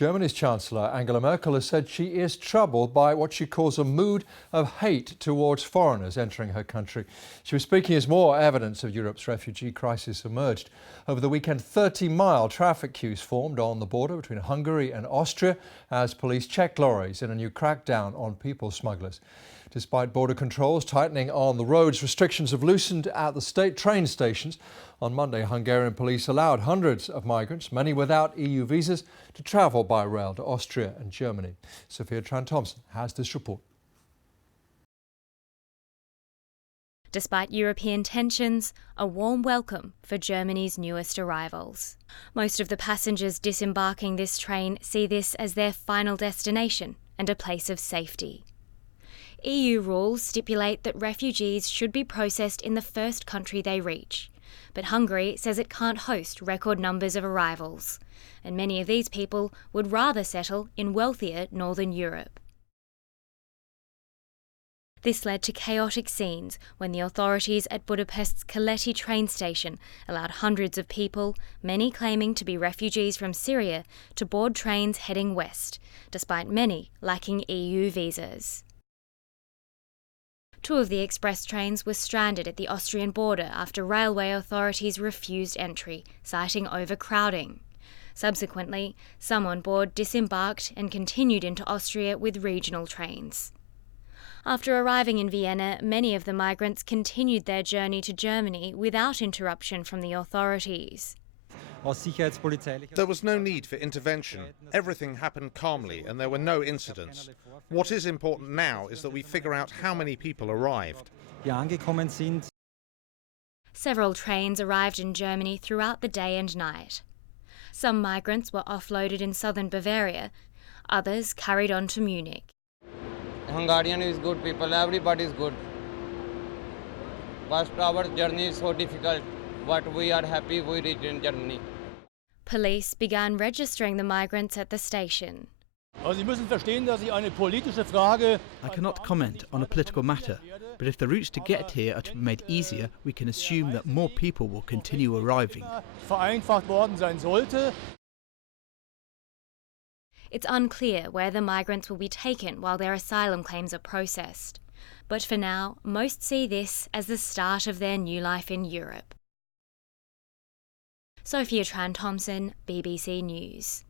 Germany's Chancellor Angela Merkel has said she is troubled by what she calls a mood of hate towards foreigners entering her country. She was speaking as more evidence of Europe's refugee crisis emerged. Over the weekend, 30-mile traffic queues formed on the border between Hungary and Austria as police checked lorries in a new crackdown on people smugglers. Despite border controls tightening on the roads, restrictions have loosened at the state train stations. On Monday, Hungarian police allowed hundreds of migrants, many without EU visas, to travel by rail to Austria and Germany. Sophia Tran-Thomson has this report. Despite European tensions, a warm welcome for Germany's newest arrivals. Most of the passengers disembarking this train see this as their final destination and a place of safety. EU rules stipulate that refugees should be processed in the first country they reach, but Hungary says it can't host record numbers of arrivals, and many of these people would rather settle in wealthier Northern Europe. This led to chaotic scenes when the authorities at Budapest's Keleti train station allowed hundreds of people, many claiming to be refugees from Syria, to board trains heading west, despite many lacking EU visas. Two of the express trains were stranded at the Austrian border after railway authorities refused entry, citing overcrowding. Subsequently, some on board disembarked and continued into Austria with regional trains. After arriving in Vienna, many of the migrants continued their journey to Germany without interruption from the authorities. There was no need for intervention. Everything happened calmly and there were no incidents. What is important now is that we figure out how many people arrived. Several trains arrived in Germany throughout the day and night. Some migrants were offloaded in southern Bavaria, others carried on to Munich. Hungarian is good people, everybody is good. First our journey is so difficult, but we are happy we reached in Germany. Police began registering the migrants at the station. I cannot comment on a political matter, but if the routes to get here are to be made easier, we can assume that more people will continue arriving. It's unclear where the migrants will be taken while their asylum claims are processed. But for now, most see this as the start of their new life in Europe. Sophia Tran-Thomson, BBC News.